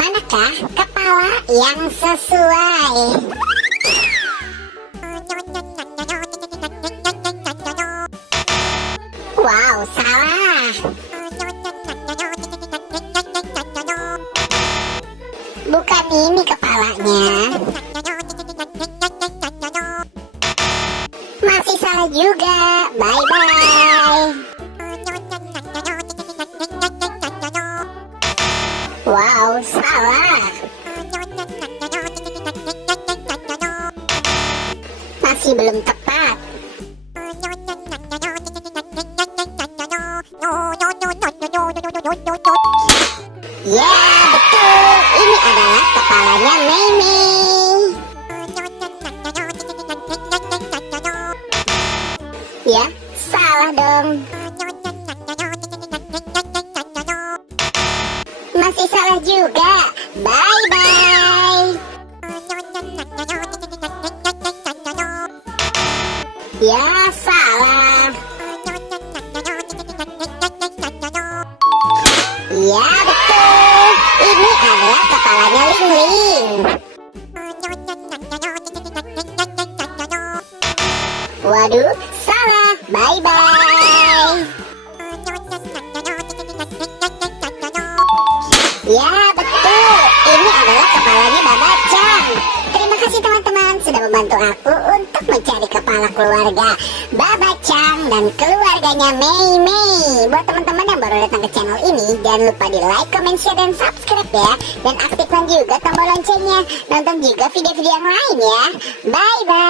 Manakah kepala yang sesuai? Wow, salah. Bukan ini kepalanya. Masih salah juga. Bye-bye. Wow, salah. Masih belum tepat. Ya, betul. Ini adalah kepalanya Mei. Ya, salah dong. Masih salah juga. Bye-bye. Ya, salah. Ya, betul. Ini adalah kepalanya Ling. Waduh, salah. Bye-bye. Ya, betul. Ini adalah kepalanya Babacang. Terima kasih teman-teman sudah membantu aku untuk mencari kepala keluarga Babacang dan keluarganya Mei. Buat teman-teman yang baru datang ke channel ini, jangan lupa di like, comment, share, dan subscribe ya. Dan aktifkan juga tombol loncengnya. Nonton juga video-video yang lain ya. Bye-bye.